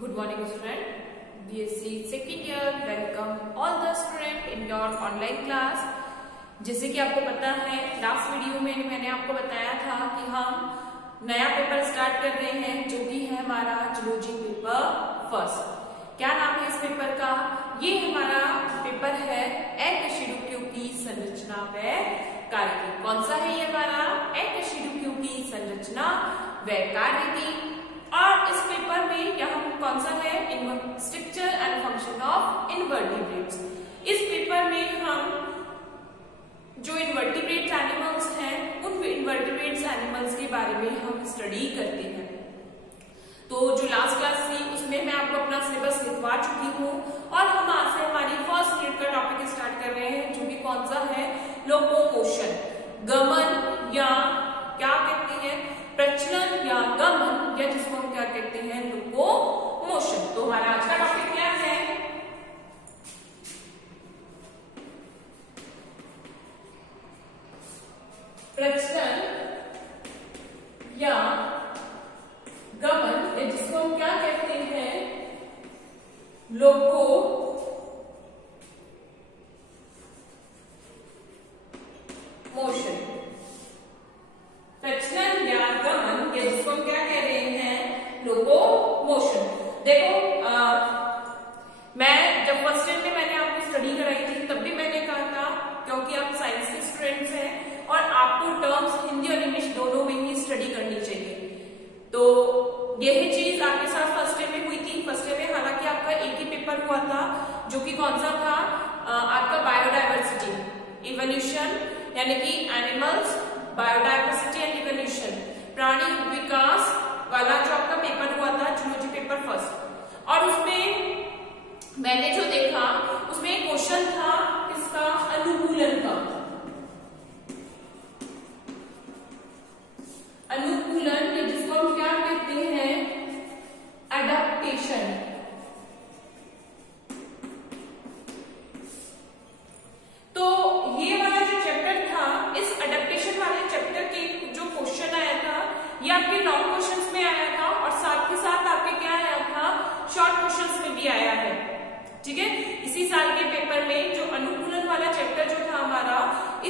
Good morning student. BSc second year welcome all the student in your online class. जैसे कि आपको पता है लास्ट वीडियो में मैंने आपको बताया था कि हम नया पेपर स्टार्ट कर रहे हैं जो कि है हमारा जूलॉजी पेपर फर्स्ट। क्या नाम है इस पेपर का? ये हमारा पेपर है अकशेरुकियों की संरचना व कार्य की। कौन सा है ये हमारा? अकशेरुकियों की संरचना व कार्य की। और इस पेपर में यहाँ कौन सा है? Structure and function of invertebrates. इस पेपर में हम जो इनवर्टिब्रेट्स एनिमल्स हैं उन इनवर्टिब्रेट्स एनिमल्स के बारे में हम स्टडी करते हैं। तो जो लास्ट क्लास थी उसमें मैं आपको अपना सिलेबस लिखवा चुकी हूँ और हम आज से हमारी फर्स्ट यूनिट का टॉपिक स्टार्ट कर रहे हैं जो कि कौन सा है? लोकोमोशन, गमन या क्या कहते हैं प्रचलन या गमन या जिसको हम क्या कहते हैं लोकोमोशन। तो हमारा आज का टॉपिक क्या है? प्रचलन या गमन या जिसको हम क्या कहते हैं लोकोमोशन। प्रचलन या गमन या जिसको हम क्या कह रहे हैं लोकोमोशन। देखो मैं जब फर्स्ट ईयर में मैंने आपको स्टडी कराई थी तब भी मैंने कहा था क्योंकि आप साइंस के स्टूडेंट्स हैं और आपको टर्म्स हिंदी और इंग्लिश दोनों में ही स्टडी करनी चाहिए। तो यही चीज आपके साथ फर्स्ट ईयर में हुई थी। फर्स्ट ईयर में हालांकि आपका एक ही पेपर हुआ था जो कि कौन सा था? आपका बायोडायवर्सिटी इवोल्यूशन यानी कि एनिमल्स बायोडायवर्सिटी एंड इवोल्यूशन, प्राणी विकास वाला जो आपका पेपर हुआ था जूलॉजी पेपर फर्स्ट। और उसमें मैंने जो देखा उसमें एक क्वेश्चन था किसका? अनुकूलन का। अनुकूलन जिसको हम क्या कहते हैं? एडेप्टेशन। तो ये वाला जो चैप्टर था इस एडेप्टेशन वाले चैप्टर के जो क्वेश्चन आया था ये आपके लॉन्ग क्वेश्चंस में आया था और साथ ही साथ आपके क्या आया था? शॉर्ट क्वेश्चंस में भी आया है। ठीक है, इसी साल के पेपर में जो अनुकूलन वाला चैप्टर जो था हमारा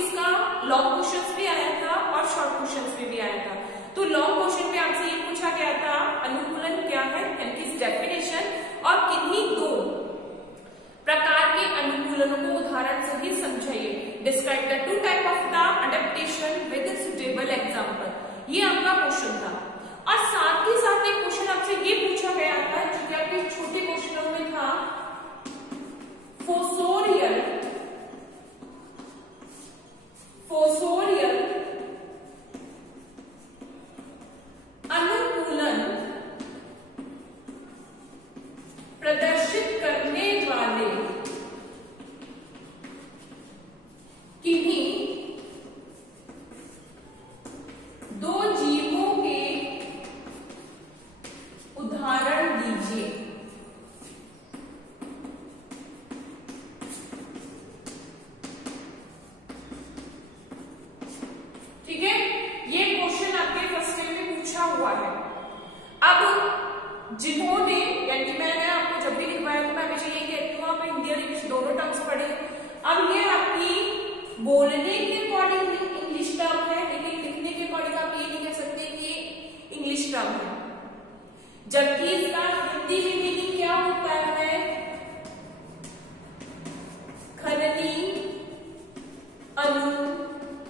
इसका लॉन्ग क्वेश्चंस भी आया था और शॉर्ट क्वेश्चंस में भी आया था। तो लॉन्ग क्वेश्चन में आपसे ये पूछा गया था अनुकूलन क्या है यानी कि डेफिनेशन और किन्हीं दो प्रकार के अनुकूलनों को उदाहरण से ही समझाइए। Describe the two type of the adaptation with suitable example. ये आपका क्वेश्चन था और साथ ही साथ एक क्वेश्चन आपसे ये पूछा गया था जो कि आपके छोटे क्वेश्चनों में था फोसोरियल अनुकूलन प्रदर्शित करने वाले किन्हीं दो जीवों के उदाहरण दीजिए। ठीक है, ये क्वेश्चन आपके फर्स्ट ईयर में पूछा हुआ है। अब जिन्होंने यानी कि मैंने आपको जब भी लिखवाया तो मैं हमेशा यही कहती हूँ आप हिंदी और इंग्लिश दोनों टर्म्स पढ़े। अब ये आपकी बोलने के अकॉर्डिंग इंग्लिश टर्म है लेकिन लिखने के अकॉर्डिंग आप ये नहीं कह सकते कि ये इंग्लिश टर्म है, जबकि इसका हिंदी में मीनिंग क्या होता है? खननी अनुकूलन।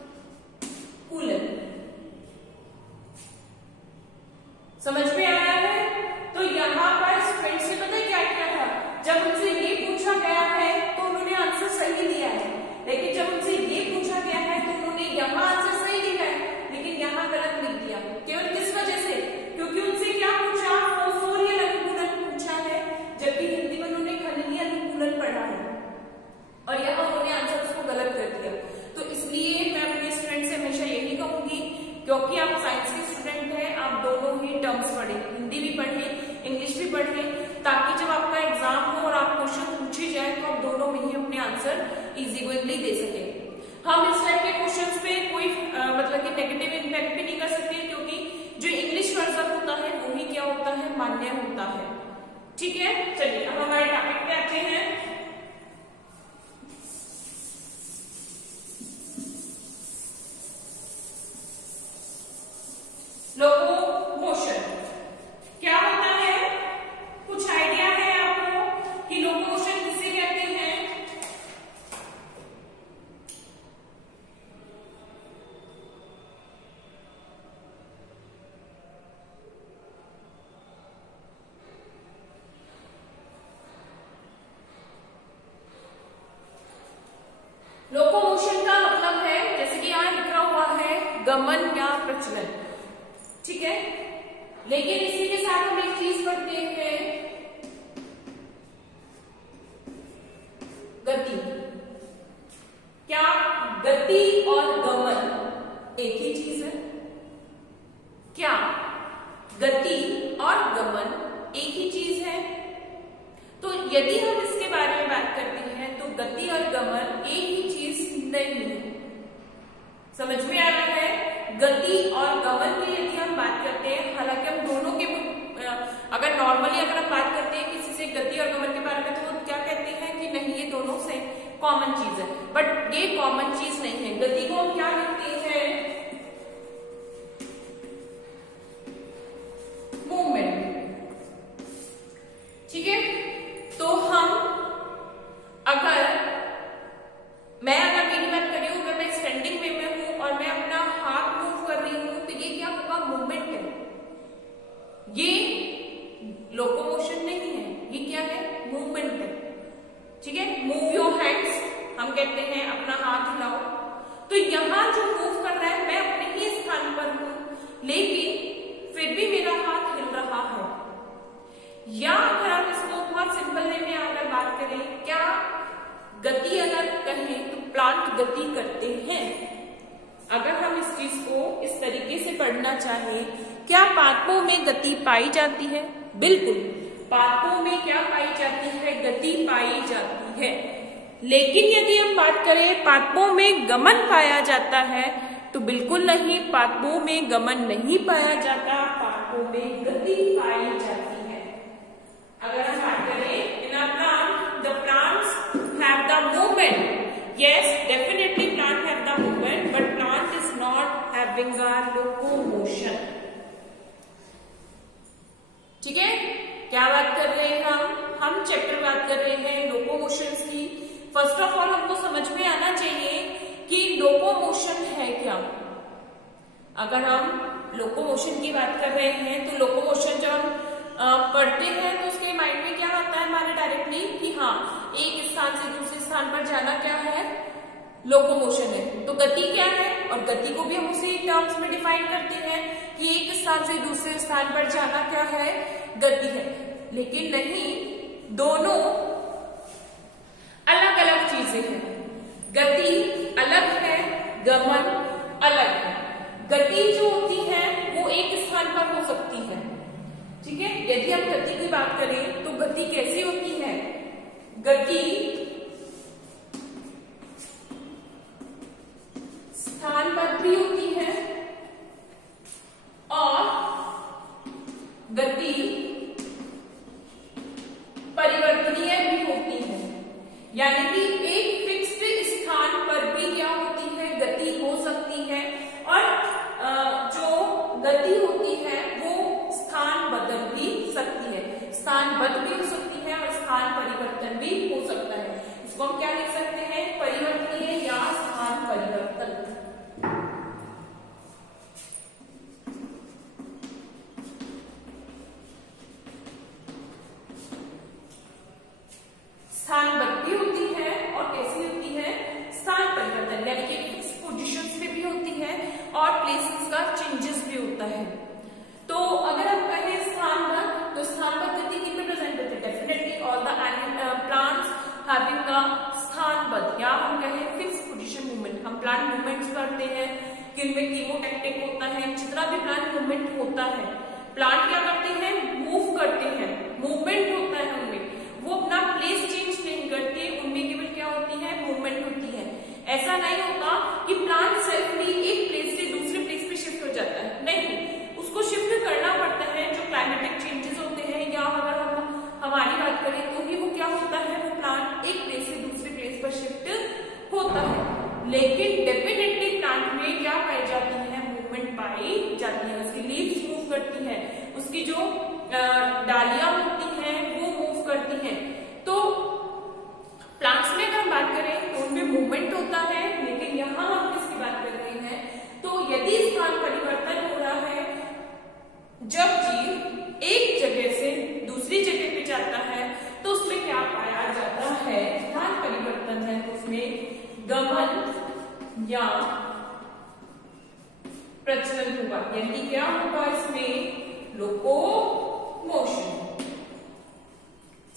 समझ में आ रहा है? तो यहाँ पर स्टूडेंट्स ने पता है क्या किया था? जब उनसे ये पूछा गया है तो उन्होंने आंसर सही दिया है, लेकिन जब उनसे ये पूछा गया है तो उन्होंने यहाँ आंसर सही लिखा है लेकिन यहाँ गलत लिख दिया। केवल किस वजह से? क्योंकि उनसे क्या पूछा? फोसोरियल अनुकूलन पूछा है जबकि हिंदी में उन्होंने खननी अनुकूलन पढ़ा है और यहाँ उन्होंने आंसर उसको गलत कर दिया। तो इसलिए मैं अपने स्टूडेंट से हमेशा यही कहूंगी क्योंकि आप साइंस के स्टूडेंट हैं आप दोनों ही टर्म्स पढ़ें, हिंदी भी पढ़ें इंग्लिश भी पढ़ें, ताकि जब आपका एग्जाम हो और आप क्वेश्चन पूछे जाए तो आप दोनों में ही अपने आंसर इजी गोइंगली दे सकें। हम इस टाइप के क्वेश्चंस पे कोई मतलब कि नेगेटिव इम्पैक्ट भी नहीं कर सकते क्योंकि जो इंग्लिश वर्जन होता है वही क्या होता है? मान्य होता है। ठीक है, चलिए अब हमारे टॉपिक पे आते हैं। लोकोमोशन क्या होता है? कुछ आइडिया है आपको कि लोकोमोशन किसे कहते हैं? लोकोमोशन का मतलब है, जैसे कि यहां लिखा हुआ है, गमन या प्रचलन। ठीक है, लेकिन इसी के साथ हम एक चीज पढ़ते हैं, गति। क्या गति और गमन एक ही चीज है? क्या गति और गमन एक ही चीज है? तो यदि हम इसके बारे में बात करते हैं तो गति और गमन एक ही चीज नहीं है। समझ में आ रहा है? गति और गमन की यदि हम बात करते हैं, हालांकि हम दोनों के अगर नॉर्मली अगर हम बात करते हैं किसी से गति और गमन के बारे में, तो वो क्या कहते हैं कि नहीं ये दोनों से कॉमन चीज है, बट ये कॉमन चीज नहीं है। गति को हम क्या कहते हैं? मूवमेंट। ठीक है, तो हम मैं अगर मेरी बात कर रही हूं, अगर मैं स्टैंडिंग वे में हूं और मैं अपना हाथ मूव कर रही हूं, तो ये क्या होगा? मूवमेंट है। ये लोकोमोशन नहीं है, ये क्या है? मूवमेंट है। ठीक है, मूव योर हैंड्स हम कहते हैं, अपना हाथ हिलाओ। तो यहां जो मूव कर रहा है, मैं अपने ही स्थान पर हूं, लेकिन फिर भी मेरा हाथ हिल रहा है। या अगर आप इसको बहुत सिंपल वे में अगर बात करें, क्या गति अगर कहें तो प्लांट गति करते हैं। अगर हम इस चीज को इस तरीके से पढ़ना चाहें, क्या पादपों में गति पाई जाती है? बिल्कुल, पादपों में क्या पाई जाती है? गति पाई जाती है। लेकिन यदि हम बात करें पादपों में गमन पाया जाता है, तो बिल्कुल नहीं, पादपों में गमन नहीं पाया जाता, पादपों में गति पाई जाती है। अगर हम बात करें in a plant, the plants have the movement. Yes, definitely plant have the movement, but plant is not having a locomotion. ठीक है, क्या बात कर रहे हैं हम चैप्टर बात कर रहे हैं लोकोमोशंस की। फर्स्ट ऑफ ऑल हमको समझ में आना चाहिए कि लोकोमोशन है क्या। अगर हम लोकोमोशन की बात कर रहे हैं, तो लोकोमोशन जब हम पढ़ते हैं तो उसके माइंड में क्या आता है हमारे डायरेक्टली कि हाँ, एक स्थान से दूसरे स्थान पर जाना क्या है? लोकोमोशन है। तो गति क्या है? और गति को भी हम उसी टर्म्स में डिफाइन करते हैं कि एक स्थान से दूसरे स्थान पर जाना क्या है? गति है। लेकिन नहीं, दोनों अलग अलग चीजें हैं। गति अलग है, गमन अलग है। गति जो होती है वो एक स्थान पर हो सकती है। ठीक है, यदि हम गति की बात करें तो गति कैसी होती है? गति स्थान पर भी होती है और गति परिवर्तनीय भी होती है। यानी कि एक फिक्स्ड स्थान पर भी क्या होती है? गति हो सकती है, और जो गति होती है वो स्थान बदल भी सकती है। स्थान बदल भी हो सकती है और स्थान परिवर्तन भी हो सकता है। इसको हम क्या लिख सकते हैं? परिवर्तनीय या स्थान परिवर्तन। स्थान बदली होती है और कैसी होती है? स्थान परिवर्तन, यानी कि फिक्स पोजीशंस पे भी होती है और प्लेसेस का चेंजेस भी होता है। तो अगर हम कहें स्थान पर, तो स्थान पर गति कितने प्रेजेंट होते हैं? Definitely all the plants having a स्थानबद्ध, या हम कहें फिक्स पोजीशन मूवमेंट। हम प्लांट मूवमेंट्स पढ़ते हैं कि उनमें कीमोटैक्टिक होता है। जितना भी प्लांट मूवमेंट होता है, प्लांट क्या करते हैं? मूव करते हैं, मूवमेंट होता है उनमें। वो अपना प्लेस चेंज नहीं करते, उनमें केवल क्या होती है? मूवमेंट होती है। ऐसा नहीं होता कि प्लांट सेल्फली एक प्लेस से दूसरे प्लेस पे शिफ्ट हो जाता है, नहीं, उसको शिफ्ट करना पड़ता है। जो क्लाइमेटिक चेंजेस होते हैं, या अगर हम पाई जाती है, उसकी लीव्स मूव करती है, उसकी जो डालियां होती हैं वो मूव करती हैं। तो प्लांट्स में अगर हम बात करें तो उनमें मूवमेंट होता है, लेकिन यहाँ हम किसकी बात कर रहे हैं, तो यदि स्थान परिवर्तन हो रहा है, जब जीव एक जगह से दूसरी जगह पे जाता है तो उसमें क्या पाया जाता है, स्थान परिवर्तन है, उसमें गमन या प्रचलन होगा, यानी क्या होगा इसमें, लोकोमोशन।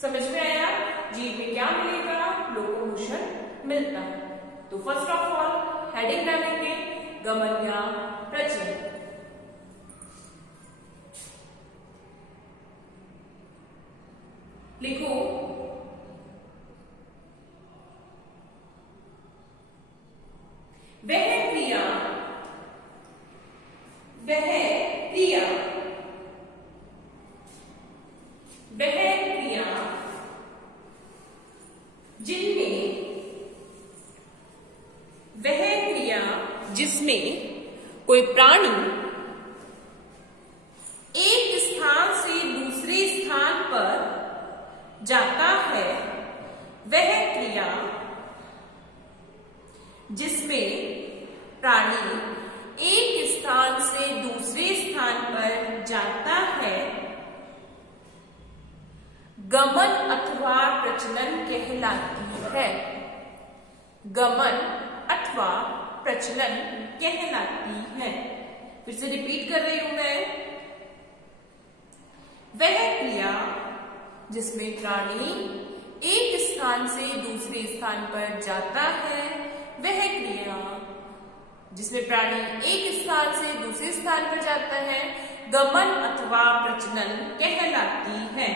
समझ में आया, जीव में क्या मिलेगा, लोकोमोशन मिलता है। तो फर्स्ट ऑफ ऑल हेडिंग डालेंगे गमन या प्रचलन। लिखो वह क्रिया जिसमें कोई प्राणी एक स्थान से दूसरे स्थान पर जाता है, वह क्रिया जिसमें प्राणी एक स्थान से दूसरे स्थान पर जाता है, गमन अथवा प्रचलन कहलाती है। गमन अथवा प्रचलन कहलाती है। फिर से रिपीट कर रही हूं मैं, वह क्रिया जिसमें प्राणी एक स्थान से दूसरे स्थान पर जाता है, वह क्रिया जिसमें प्राणी एक स्थान से दूसरे स्थान पर जाता है, गमन अथवा प्रचलन कहलाती है।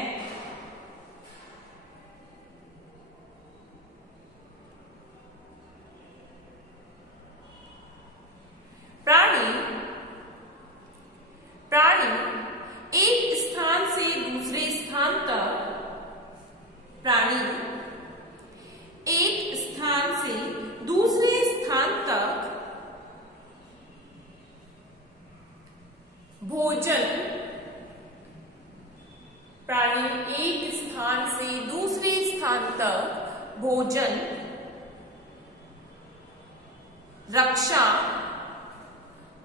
प्राणी एक स्थान से दूसरे स्थान तक, प्राणी एक स्थान से दूसरे स्थान तक भोजन, प्राणी एक स्थान से दूसरे स्थान तक भोजन, रक्षा,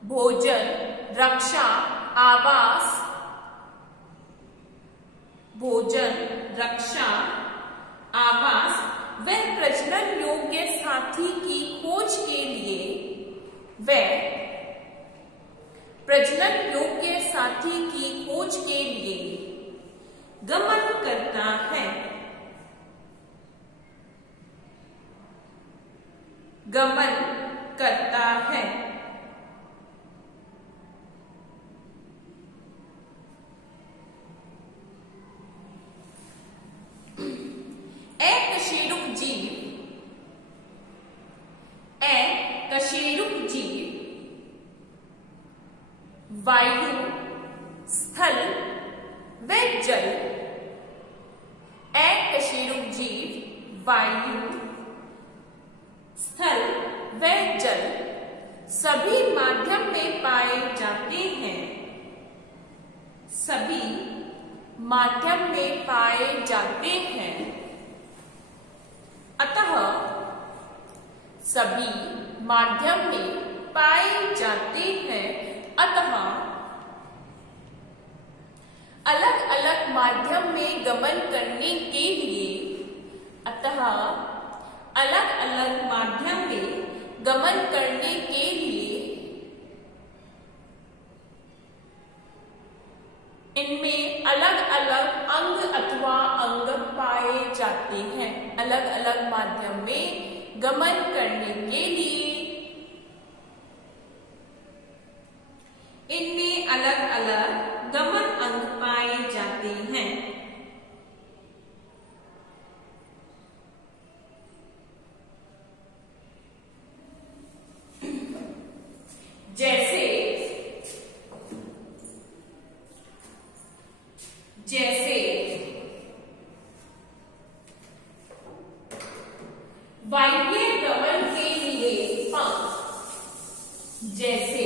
भोजन, रक्षा, आवास, भोजन, रक्षा, आवास व प्रजनन योग्य साथी की खोज के लिए, वह प्रजनन योग्य साथी की खोज के लिए गमन करता है। गमन करता है। कशेरुक जीव वायु, स्थल व जल, कशेरुक जीव वायु, स्थल व जल सभी माध्यम में पाए जाते हैं, सभी माध्यम में पाए जाते हैं। अतः सभी माध्यम में पाए जाते हैं, अतः अलग अलग माध्यम में गमन करने के लिए, अतः अलग अलग माध्यम में गमन करने के लिए इनमें अलग अलग अंग अथवा अंग पाए जाते हैं। अलग अलग माध्यम में गमन करने के लिए इनमें अलग अलग गमन अंग पाए जाते हैं। जैसे वायुव्य गमन के लिए पंख, जैसे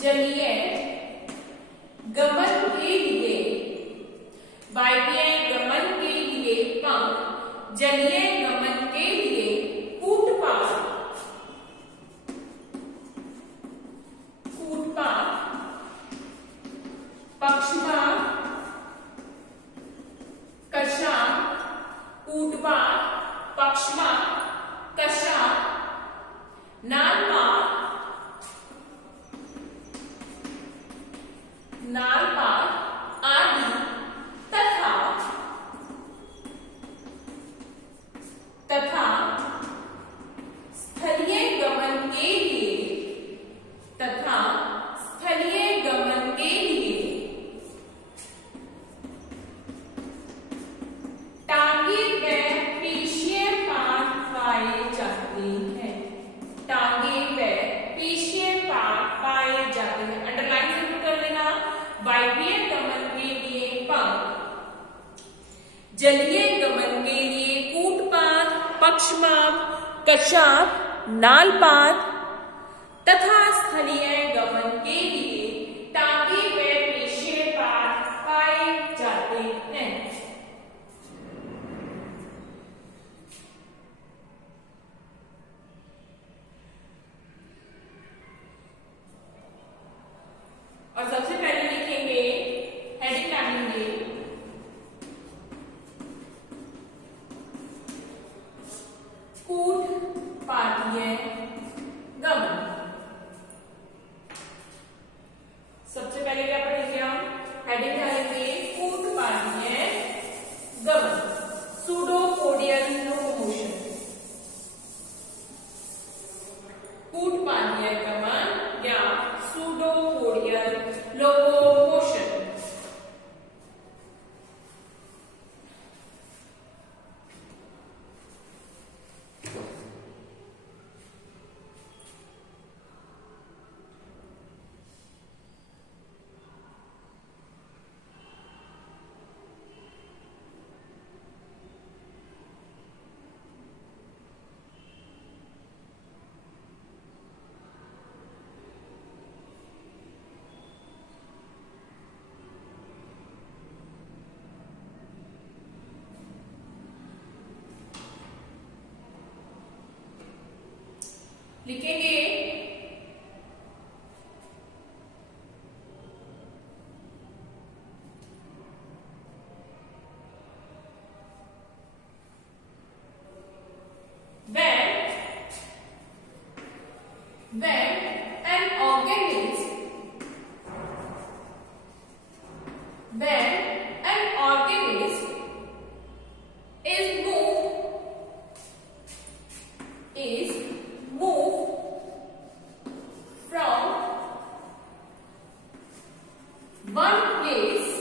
जलीय गमन के लिए, वायवीय गमन के लिए पंख, जलीय गमन के लिए कूटपाद, पक्षपाद, कशाप, कूटपाद, पक्षपाद, कशाप, नालपाद, आदि तथा स्थलीय गमन के लिए टांगे व पेशीय पाद पाए जाते हैं। टांगे व पेशीय पाद पाए जाते हैं। अंडरलाइन जरूर कर लेना। वायवीय गमन के लिए पंख, जलीय गमन के लिए कूटपाद, पक्षपाद, कशाप, नालपाद तथा स्थलीय गमन के लिए टांगे व पेशीय पाद पाए जाते हैं। और सबसे पहले लिखेंगे, हेडिंग डालेंगे कूटपादीय गमन। सबसे पहले क्या पढ़ेंगे हम? हेडिंग डालेंगे कूटपादीय गमन, सूडोपोडियल लोकोमोशन। कूटपादीय गमन या सूडोपोडियल लोकोमोशन। लिखेंगे when an organism is moved from one place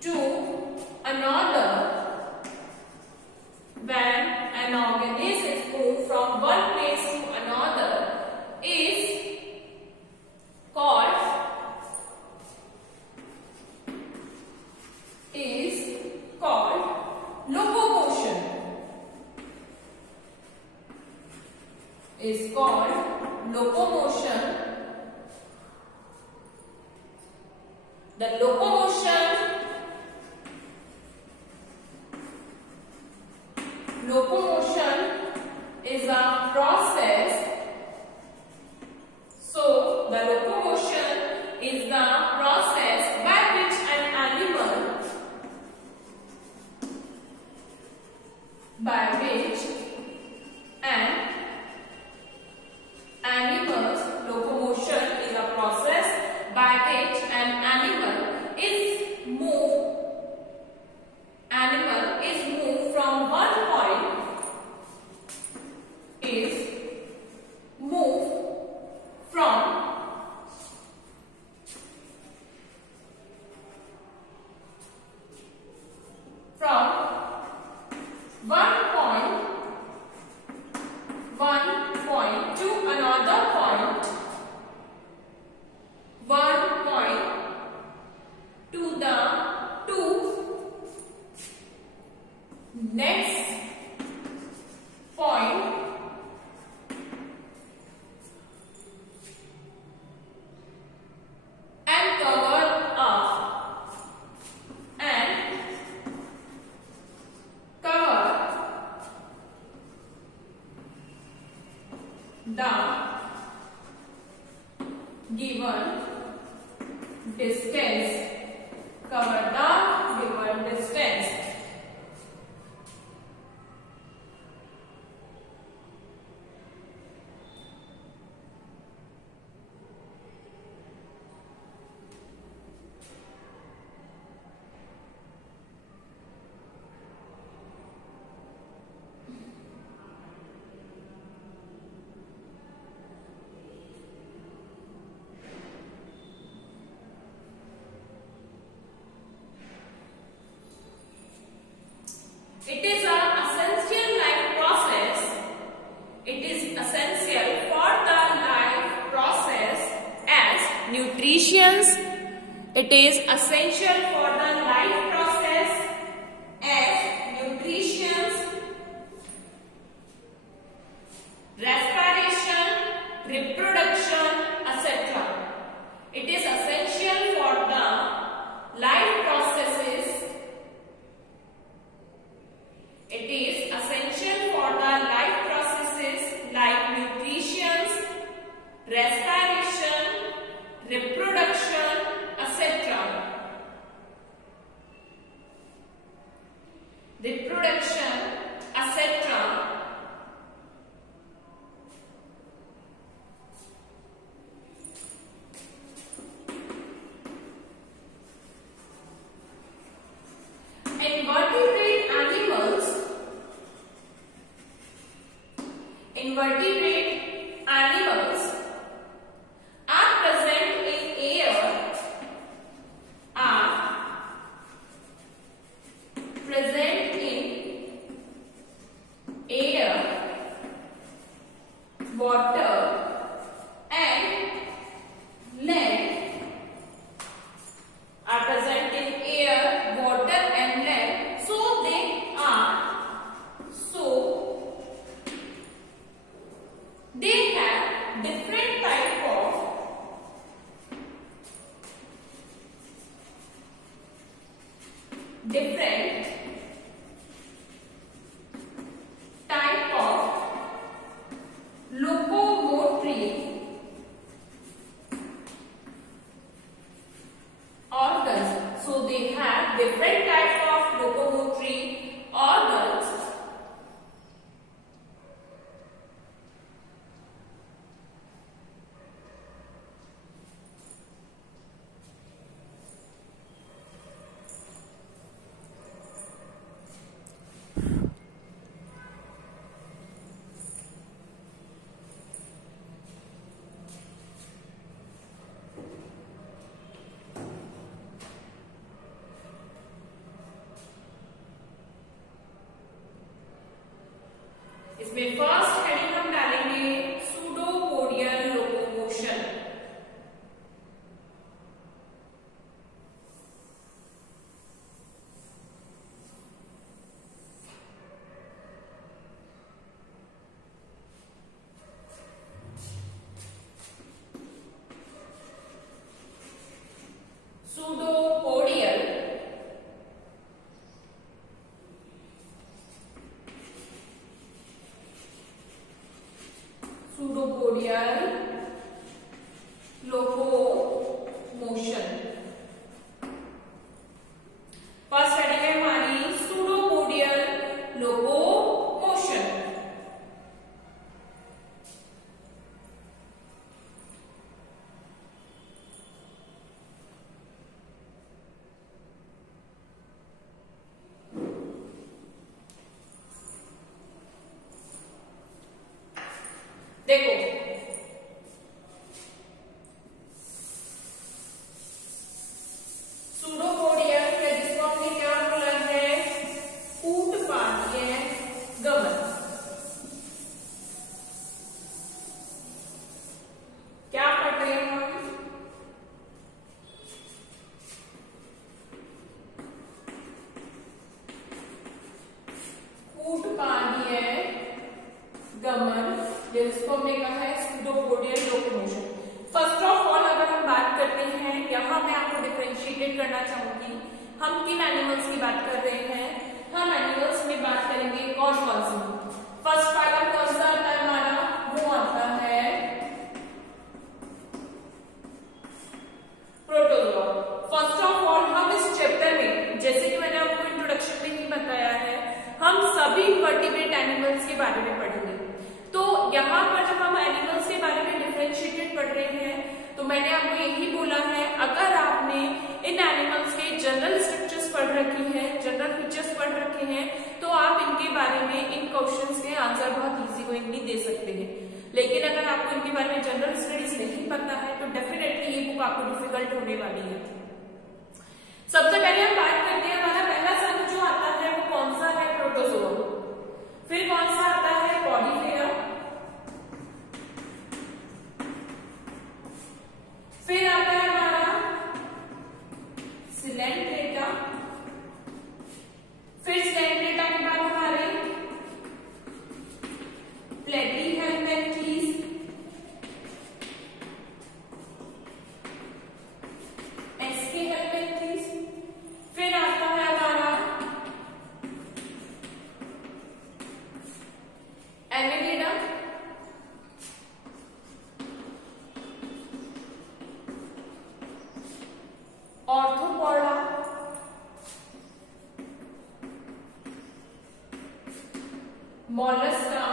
to another, when an organism is moved from one place to another is called locomotion. Is called locomotion. The locomotion is a process. So the locomotion is the process by which an animal animal's locomotion is a process by which an animal is moved from one point to another point, one point to the next point, the given distance. Cover the given distance. It is an essential life process. It is essential for the life process as nutrition. It is essential for the life process as nutrition, respiration, reproduction, etc. It is essential for the life processes. It is essential for the life processes like nutrition, respiration, reproduction, etc. Reproduction, etc. Invertebrate animals are present in air, water and land. Are present in air, water and land. So they have different type of locomotory organs. So they have different type of locomotory organs. इसमें first heading हम डालेंगे सूडोपोडियल locomotion. सूडोपोडियल locomotion. First heading है हमारी सूडोपोडियल locomotion. देखो सूडोपोडियल जिसको हमने क्या बोला है, कूटपादीय गमन। क्या पढ़ रहे हैं हम? कूटपादीय गमन, जिसको हमने कहा है सूडोपोडियल लोकोमोशन। फर्स्ट ऑफ ऑल अगर हम बात करते हैं, यहाँ मैं आपको डिफरेंशिएटेड करना चाहूंगी। हम किन एनिमल्स की बात कर रहे हैं? हम एनिमल्स में बात करेंगे कौन कौन से। फर्स्ट पार्ट कौन सा आता है हमारा? वो आता है एनिमल्स के बारे में पढ़ेंगे। तो यहाँ पर जब हम एनिमल्स के बारे में डिफरेंशिएटेड पढ़ रहे हैं तो मैंने आपको यही बोला है, अगर आपने इन एनिमल्स के जनरल स्ट्रक्चर्स पढ़ रखी है, जनरल फीचर्स पढ़ रखे हैं, तो आप इनके बारे में इन क्वेश्चंस के आंसर बहुत इजी गोइंगली दे सकते हैं। लेकिन अगर आपको इनके बारे में जनरल स्टडीज नहीं पता है तो डेफिनेटली ये बुक आपको डिफिकल्ट होने वाली है। सबसे पहले हम बात करते हैं, हमारा पहला संघ जो आता है वो कौन सा है? प्रोटोजोआ। फिर कौन सा आता है? पॉलीफेरा। फिर आता है हमारा सिलेंट्रेटा। फिर सिलेंट्रेटा के बाद हमारे प्लेटीहेल्मिन्थीज, एस्केहेल्मिन्थीज। फिर आता है हमारा एमेलिडा। ऑर्थोपोडा। मोलस्का।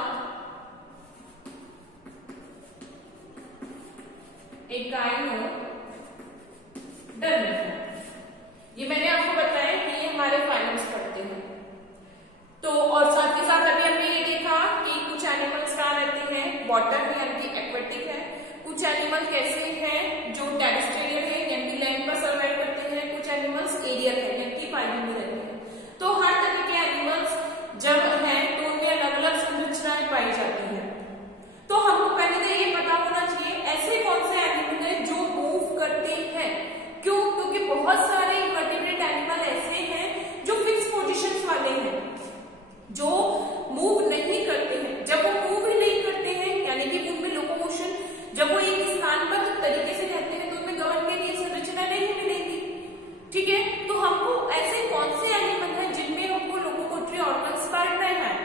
एकाइनोडर्मिफेरा। ये मैंने आपको बताया कि ये हमारे फाइलम्स पढ़ते हैं। तो और साथ के साथ अभी हमने ये देखा कि कुछ एनिमल्स कहाँ रहते हैं? वाटर में, यानी कि एक्वेटिक है। कुछ एनिमल कैसे हैं जो टेरेस्ट्रियल है, यानी कि लैंड पर सर्वाइव करते हैं। कुछ एनिमल्स एरियल है, यानी कि फाइलम में रहते हैं। तो हर तरह के एनिमल्स जब हैं तो उनमें अलग अलग संरचनाएं पाई जाती है। तो हमको पहले तो ये पता होना चाहिए ऐसे कौन से एनिमल है जो मूव करते हैं। क्यों? क्योंकि बहुत सारे इनवर्टिब्रेट एनिमल ऐसे हैं जो फिक्स पोजीशंस वाले हैं, जो मूव नहीं करते हैं। जब वो मूव ही नहीं करते हैं, यानी कि उनमें लोकोमोशन, जब वो एक स्थान पर तरीके से रहते हैं तो उनमें गवर्न के लिए संरचना नहीं मिलेगी। ठीक है, तो हमको ऐसे कौन से एनिमल हैं जिनमें हमको लोकोमोटरी ऑर्गन्स पढ़ने हैं।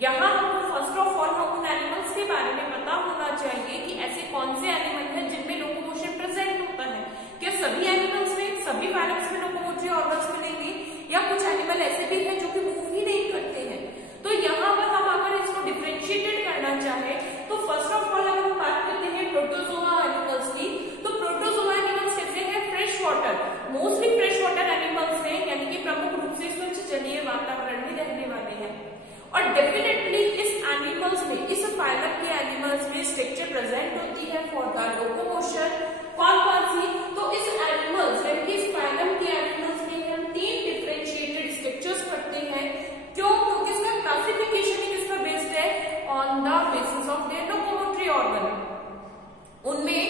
यहाँ हमको फर्स्ट ऑफ ऑल हम उन एनिमल्स के बारे में पता होना चाहिए कि ऐसे कौन से एनिमल हैं जिनमें लोकोमोशन प्रेजेंट होता है। क्या सभी एनिमल्स में, सभी फाइलम्स में लोकोमोटरी ऑर्गन्स मिलेंगे, या कुछ एनिमल ऐसे भी हैं जो कि मूव ही नहीं करते हैं। तो यहाँ पर हम अगर इसको डिफरेंशिएटेड करना चाहे तो फर्स्ट ऑफ ऑल अगर हम बात करते हैं प्रोटोजोआ एनिमल्स की, तो प्रोटोजोआ एनिमल्स कैसे हैं? Fresh water, mostly fresh water animals हैं, यानी कि प्रमुख रूप से स्वच्छ जलीय वातावरण में रहने वाले हैं। और डेफिनेटली इस एनिमल्स में, इस फाइलम के एनिमल्स में स्ट्रक्चर प्रेजेंट होती है फॉर द लोकोमोशन। कौन कौन सी? तो इस एनिमल्स, यानी कि इस फाइलम के एनिमल्स में हम 3 डिफरेंशिएटेड स्ट्रक्चर्स पढ़ते हैं। क्यों? क्योंकि इसका क्लासिफिकेशन किस पर बेस्ड है? On the basis of their locomotory organ. उनमें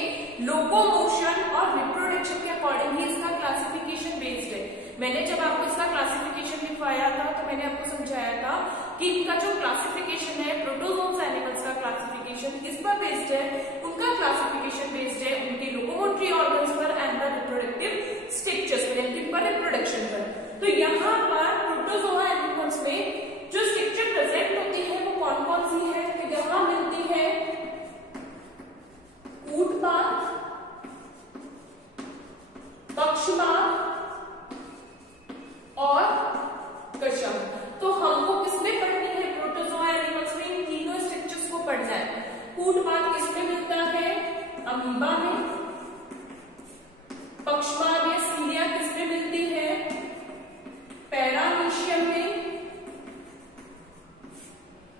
लोकोमोशन और रिप्रोडक्शन के अकॉर्डिंग ही इसका क्लासिफिकेशन बेस्ड है। मैंने जब आपको इसका क्लासिफिकेशन लिखवाया था तो मैंने आपको समझाया था कि इनका जो क्लासिफिकेशन है, प्रोटोजोन्स एनिमल्स का क्लासिफिकेशन किस पर बेस्ड है? उनका क्लासिफिकेशन बेस्ड है उनके लोकोमोटरी ऑर्गन्स पर एंड द रिप्रोडक्टिव स्ट्रक्चर्स पर, यानी पर रिप्रोडक्शन पर। तो यहाँ पर प्रोटोजोआ एनिमल्स में जो स्ट्रक्चर प्रेजेंट होती है वो कौन कौन सी है? तो यहाँ मिलती है कूटपाद, पक्षपाद और कशम। तो हमको किसमें पढ़नी है? प्रोटोजोआ एनिमल्स में इन तीनों स्ट्रक्चर्स को पढ़ना है। कूटपाद किसमें मिलता है? अमीबा में। पक्षपाद या सीलिया किसमें मिलती है? पैरामीशियम में।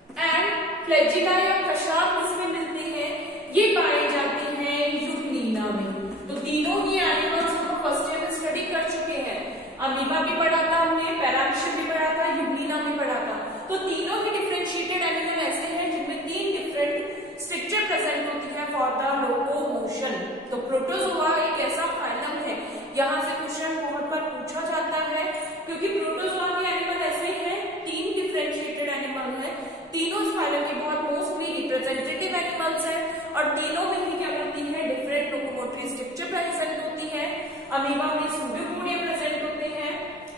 एंड फ्लैजिला या कशाप किसमें मिलती है? ये पाई जाती है यूग्लिना में। तो तीनों ही एनिमल्स को फर्स्ट ईयर में स्टडी कर चुके हैं। अमीबा भी पढ़ा था हमने, पैरामीशियम भी पढ़ा था, यूग्लिना भी पढ़ा था। तो तीनों ही डिफरेंशिएटेड एनिमल ऐसे हैं जिनमें 3 डिफरेंट स्ट्रक्चर प्रेजेंट होती है फॉर द लोकोमोशन। तो प्रोटोजोआ एक ऐसा फाइलम है, यहाँ से क्वेश्चन बहुत बार पूछा जाता है क्योंकि प्रोटोजोआ के एनिमल ऐसे हैं, 3 डिफरेंशिएटेड एनिमल हैं। तीनों फाइलम के बहुत मोस्टली रिप्रेजेंटेटिव एनिमल्स हैं और तीनों में ही क्या होती है? डिफरेंट लोकोमोटरी स्ट्रक्चर प्रेजेंट होती है। अमीबा में सूडोपोडिया प्रेजेंट होते हैं,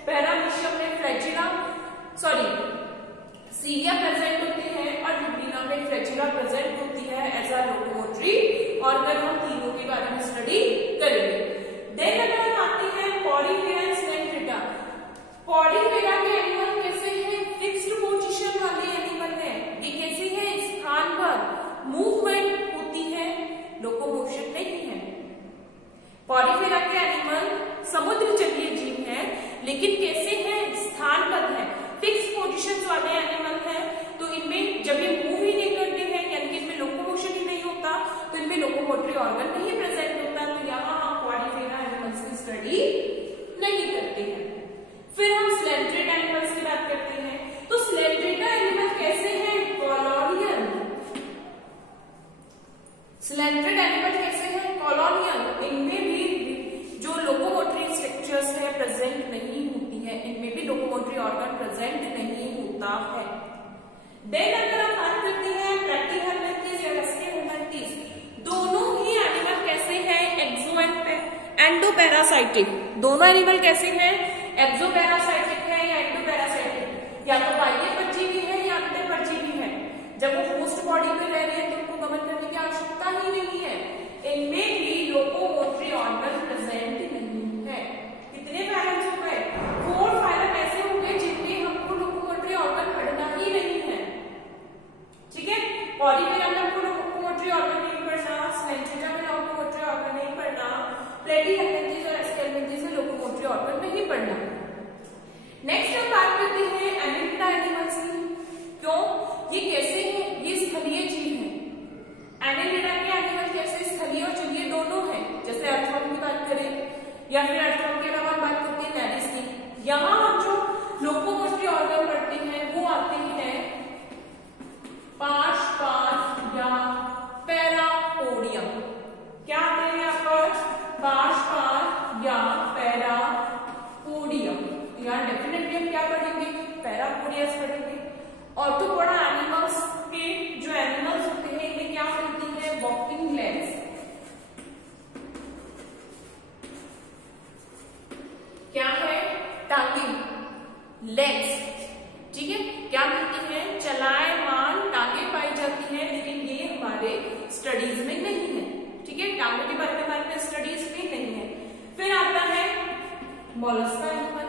पैरामीशियम में सीलिया प्रेजेंट होते हैं और यूग्लिना में फ्लैजिला प्रेजेंट होती है एज अ लोकोमोटरी ऑर्गन। हम तीनों के बारे में स्टडी करेंगे। देन अगर हम आते हैं पॉलीफेरा एंड सिलेंट्रेटा। पॉलीफेरा के एनिमल कैसे हैं? फिक्स्ड पोजीशन वाले एनिमल हैं। देन अगर हम बात करते हैं प्लेटीहेल्मिंथेस या रेस्टिहेल्मिंथेस, दोनों ही एनिमल कैसे हैं? एक्सो एंड एंडोपैरासाइटिक। दोनों एनिमल कैसे हैं? एक्सोपैरासाइटिक है या एंडोपैरासाइटिक, या तो बाह्य परजीवी है या अंतर परजीवी है। जब वो होस्ट बॉडी में रह रहे हैं तो उनको गमन करने की आवश्यकता ही नहीं है। इनमें भी लोकोमोटरी ऑर्गन प्रेजेंट नहीं है। कितने फाइलम्स हो गए? 4 फाइलम ऐसे हो गए जिनमें हमको लोकोमोटरी ऑर्गन पढ़ना ही नहीं है। ठीक है, पॉलीफेरा में हमको लोकोमोटरी ऑर्गन नहीं पढ़ना, स्लेंट्रेटा में लोकोमोटरी ऑर्गन नहीं पढ़ना, प्लेटीहेल्मिंथेस और रेस्टिहेल्मिंथेस में लोकोमोटरी ऑर्गन नहीं पढ़ना। नेक्स्ट हम बात करते हैं एनिमल एनिमल्स की। क्यों? ये कैसे हैं? ये स्थलीय जीव हैं। एनिलिडा के एनिमल कैसे स्थलीय और जलीय दोनों हैं। जैसे अर्थवर्म की बात करें या फिर अर्थवर्म के अलावा बात करते हैं नेरिस की। यहाँ हम जो लोकोमोटरी ऑर्गन पढ़ते हैं वो आते हैं पार्श्वपाद या पैरापोडियम। क्या आते हैं यहाँ पर? पार्श्वपाद या पैरापोडियम। यहाँ डेफिनेटली हम क्या पढ़ेंगे? पैरापोडियस पढ़ेंगे। ऑर्थोपोडा एनिमल्स के जो एनिमल्स होते हैं इनमें क्या मिलती है? Walking legs. क्या है? टांगे, लेग्स। ठीक है, क्या मिलती है? चलायमान टांगे पाई जाती हैं, लेकिन ये हमारे स्टडीज में नहीं है। ठीक है, टांगों के बारे में हमारे स्टडीज में नहीं है। फिर आता है मोलस्का एनिमल।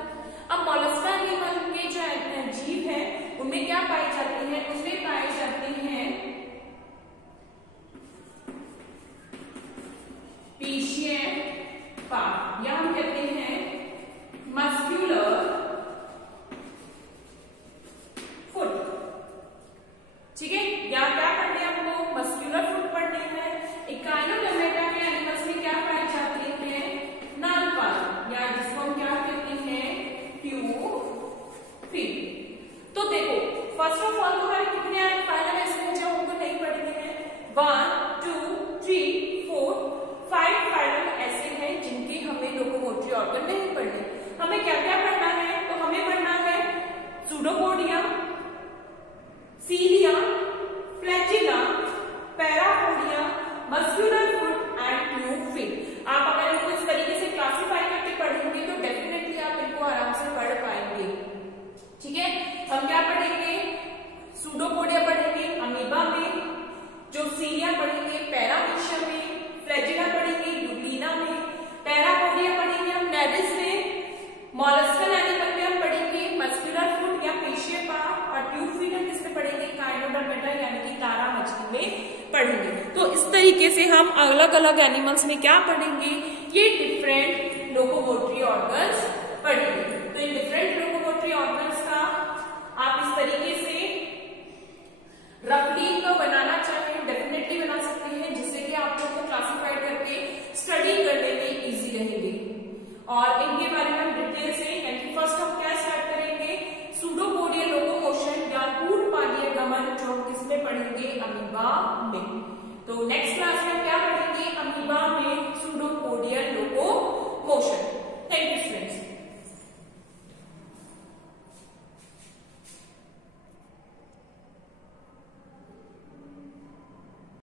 अब मोलस्का एनिमल के जो जीव है उनमें क्या पाई जाती है? उनमें पाई जाती हैं पीशियन पार्ट, या हम कहते हैं मस्क्यूलर फुट। ठीक है, या क्या पढ़ने हैं हमको? मस्क्यूलर फुट पढ़ने हैं। इकाइनोडर्मेटा के एनिमल्स में क्या पाई जाती है? नलपाल, या जिसको हम क्या कहते हैं? Tube feet. तो देखो, फर्स्ट ऑफ ऑल हमारे कितने फाइलम ऐसे हैं जो हमको नहीं पढ़ने हैं? 1 2 3 4 5 फाइलम ऐसे हैं जिनके हमें लोकोमोटरी ऑर्गन नहीं पढ़ने। हमें क्या क्या पढ़ना है? तो हमें पढ़ना है pseudopodia, cilia, flagella, parapodia, muscular foot and tube feet. आप अगर इनको इस तरीके से क्लासिफाई करके पढ़ेंगे तो डेफिनेटली आप इनको आराम से पढ़ पाएंगे। ठीक है, हम क्या पढ़ेंगे? सूडोपोडिया पढ़ेंगे अमीबा में, जो सीलिया पढ़ेंगे पैरामीशिया में, फ्लैजिला पढ़ेंगे यूग्लिना में, पैरापोडिया पढ़ेंगे हम नेरिस में, मोलस्कल एनिमल में हम पढ़ेंगे मस्क्यूलर फुट या पेशियन पार्ट, और ट्यूब फीट हम किसमें पढ़ेंगे? काइनोडर्मेटा यानी कि तारा मछली में पढ़ेंगे। तो इस तरीके से हम अलग अलग एनिमल्स में क्या पढ़ेंगे? ये डिफरेंट लोकोमोटरी ऑर्गन्स पढ़ेंगे। तो ये डिफरेंट लोकोमोटरी ऑर्गन्स का आप इस तरीके से रफली को बनाना चाहें डेफिनेटली बना सकते हैं, जिससे कि आप लोगों को क्लासिफाई करके स्टडी करने में इजी रहेगी। और इनके बारे में हम डिटेल से, यानी फर्स्ट हम क्या स्टार्ट करेंगे? सूडोपोडियल लोकोमोशन या कूटपालीय गमन, जो हम किसमें पढ़ेंगे? अमीबा में। तो नेक्स्ट क्लास में क्या पढ़ेंगे? अमीबा में सूडोपोडियल लोकोमोशन। Thank you student.